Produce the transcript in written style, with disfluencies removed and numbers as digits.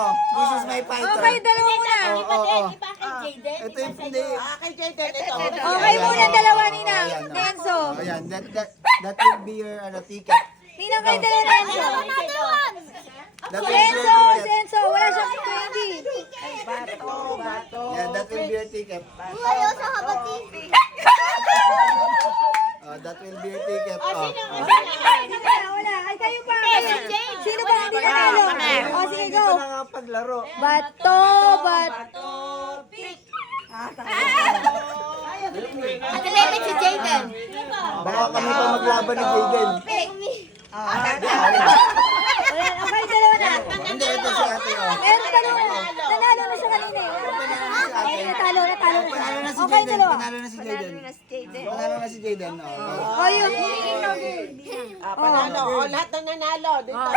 oh. This is my fighter. Okay, dalawa muna. Ito yung hindi. Kay Jaden, ito. Okay muna, dalawa, Ninang. Ayan, oh. Enzo. Ayan, that will be your ticket. Ninang kayo dalawa na Enzo. That will be your Enzo, ticket. Enzo, wala siyang candy. Yeah, that will be your ticket. That will be your ticket. Wala. Ay, kayo pa. Sino ba hindi natalo? O, sige, Hindi go. pa nakapaglaro. Bato. Ate Bebe si Jaden. Baka kami pa maglaban ni Jaden. Wala, okay, dalawa na. Hindi, ito si ate. Oh. Meron dalawa. Nanalo na siya kanina eh. Ay, natalo na. Panalo na si Okay, Jaden. dalawa. Panalo na si Jaden. Panalo na si Jaden. Oh. O, yun. Panalo. O, lahat ng nanalo. Dito.